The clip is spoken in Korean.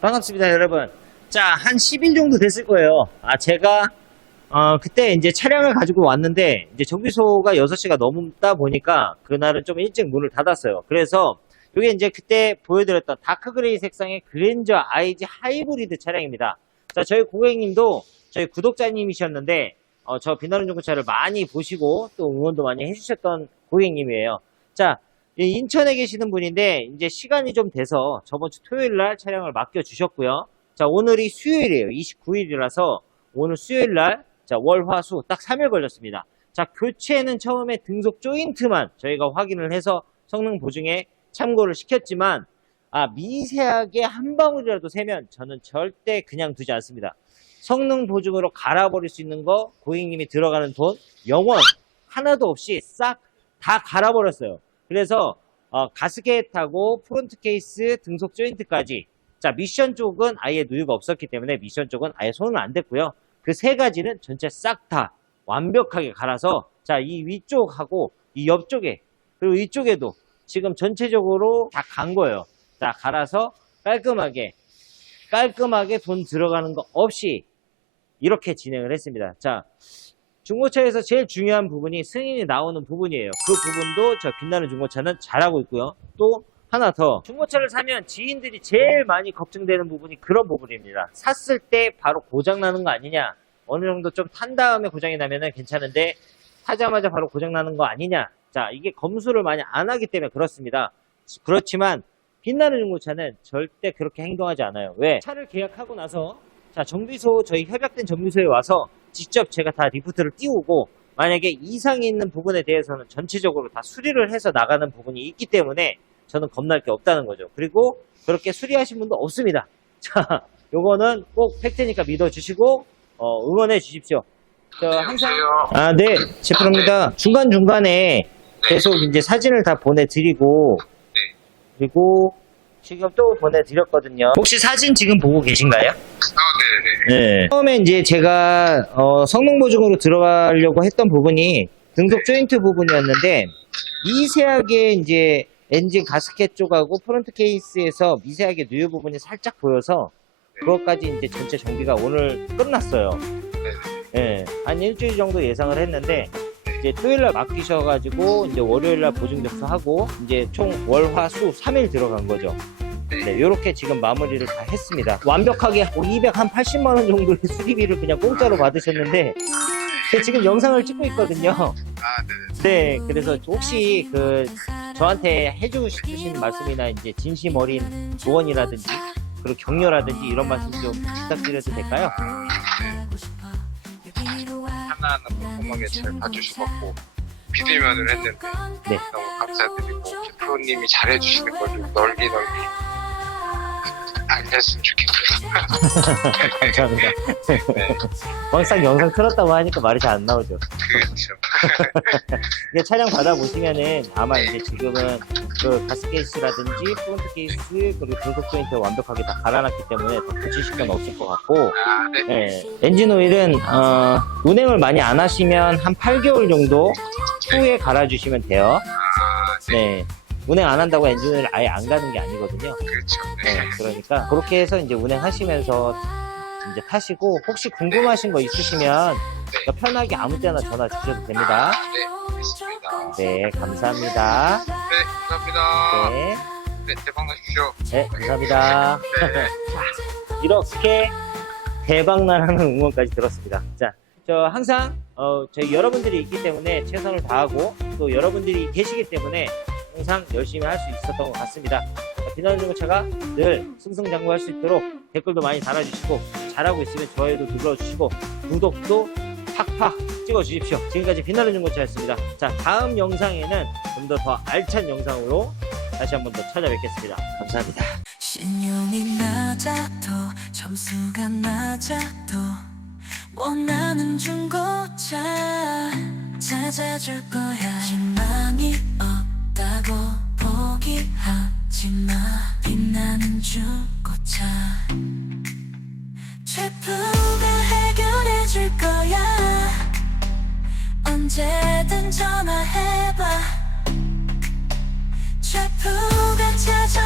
반갑습니다, 여러분. 자, 한 10일 정도 됐을 거예요. 아, 제가, 어, 그때 이제 차량을 가지고 왔는데, 이제 정비소가 6시가 넘다 보니까, 그날은 좀 일찍 문을 닫았어요. 그래서, 이게 이제 그때 보여드렸던 다크그레이 색상의 그랜저 IG 하이브리드 차량입니다. 자, 저희 고객님도 저희 구독자님이셨는데, 어, 저 비나른 중고차를 많이 보시고, 또 응원도 많이 해주셨던 고객님이에요. 자, 이 인천에 계시는 분인데 이제 시간이 좀 돼서 저번 주 토요일 날 차량을 맡겨 주셨고요. 자, 오늘이 수요일이에요. 29일이라서 오늘 수요일 날 자, 월, 화, 수 딱 3일 걸렸습니다. 자, 교체는 처음에 등속 조인트만 저희가 확인을 해서 성능 보증에 참고를 시켰지만 아, 미세하게 한 방울이라도 세면 저는 절대 그냥 두지 않습니다. 성능 보증으로 갈아버릴 수 있는 거 고객님이 들어가는 돈 영원 하나도 없이 싹 다 갈아버렸어요. 그래서 어, 가스켓하고 프론트 케이스 등속 조인트까지 자 미션 쪽은 아예 누유가 없었기 때문에 미션 쪽은 아예 손을 안 댔고요. 그 세 가지는 전체 싹 다 완벽하게 갈아서 자 이 위쪽하고 이 옆쪽에 그리고 이쪽에도 지금 전체적으로 다 간 거예요. 자 갈아서 깔끔하게 깔끔하게 돈 들어가는 거 없이 이렇게 진행을 했습니다. 자 중고차에서 제일 중요한 부분이 승인이 나오는 부분이에요. 그 부분도 저 빛나는 중고차는 잘하고 있고요. 또 하나 더 중고차를 사면 지인들이 제일 많이 걱정되는 부분이 그런 부분입니다. 샀을 때 바로 고장 나는 거 아니냐? 어느 정도 좀 탄 다음에 고장이 나면은 괜찮은데 사자마자 바로 고장 나는 거 아니냐? 자, 이게 검수를 많이 안 하기 때문에 그렇습니다. 그렇지만 빛나는 중고차는 절대 그렇게 행동하지 않아요. 왜? 차를 계약하고 나서 자, 정비소 저희 협약된 정비소에 와서 직접 제가 다 리프트를 띄우고 만약에 이상이 있는 부분에 대해서는 전체적으로 다 수리를 해서 나가는 부분이 있기 때문에 저는 겁날 게 없다는 거죠. 그리고 그렇게 수리하신 분도 없습니다. 자, 요거는 꼭 팩트니까 믿어주시고 어, 응원해 주십시오. 저 항상 아, 네, 제프로입니다. 중간 중간에 계속 이제 사진을 다 보내드리고 그리고 지금 또 보내드렸거든요. 혹시 사진 지금 보고 계신가요? 아, 네네. 네. 처음에 이제 제가 어, 성능 보증으로 들어가려고 했던 부분이 등속 조인트 부분이었는데 미세하게 이제 엔진 가스켓 쪽하고 프론트 케이스에서 미세하게 누유 부분이 살짝 보여서 그것까지 이제 전체 정비가 오늘 끝났어요. 네. 한 일주일 정도 예상을 했는데 이제 토요일 날 맡기셔가지고 이제 월요일 날 보증 접수하고 이제 총 월, 화, 수 3일 들어간 거죠. 네, 이렇게 지금 마무리를 다 했습니다. 완벽하게 280만 원 정도의 수리비를 그냥 공짜로 받으셨는데 제가 지금 영상을 찍고 있거든요. 아, 네네. 네, 그래서 혹시 그 저한테 해주신 말씀이나 이제 진심 어린 조언이라든지 그리고 격려라든지 이런 말씀 좀 부탁드려도 될까요? 하나하나 꼼꼼하게 잘 봐주셔갖고 믿으면을 했는데 네. 너무 감사드리고 대표님이 잘해주시는 걸 좀 널리 널리 알렸으면 좋겠어요. 감사합니다. 네, 막상 영상 틀었다고 하니까 말이 잘 안 나오죠. 그렇죠. 차량 받아보시면은 아마 이제 지금은 그 가스 케이스라든지 프론트 케이스 그리고 등속 조인트 완벽하게 다 갈아놨기 때문에 더 붙이실 건 없을 것 같고 아, 네. 예, 엔진 오일은 어, 운행을 많이 안 하시면 한 8개월 정도 후에 갈아주시면 돼요. 아, 네. 네. 운행 안 한다고 엔진 오일 아예 안 가는 게 아니거든요. 그렇죠. 네, 그러니까 그렇게 해서 이제 운행하시면서 이제 타시고 혹시 궁금하신 거 있으시면 편하게 아무 때나 전화 주셔도 됩니다. 아, 네. 알겠습니다. 네, 감사합니다. 네, 감사합니다. 네, 네, 대박 나십시오. 네, 감사합니다. 네. 이렇게 대박나라는 응원까지 들었습니다. 자, 저 항상 어, 저희 여러분들이 있기 때문에 최선을 다하고 또 여러분들이 계시기 때문에 항상 열심히 할 수 있었던 것 같습니다. 비나는 중고차가 늘 승승장구할 수 있도록 댓글도 많이 달아주시고 잘하고 있으면 좋아요도 눌러주시고 구독도 팍팍 찍어주십시오. 지금까지 비나는 중고차였습니다. 자, 다음 영상에는 좀 더 더 알찬 영상으로 다시 한 번 더 찾아뵙겠습니다. 감사합니다. 신용이 낮아도 점수가 낮아도 원하는 중고차 찾아줄 거야 희망이 없다고 포기하지 마 빛나는 중고차 최프가 해결해 줄 거야. 언제든 전화해봐. 최프가 찾아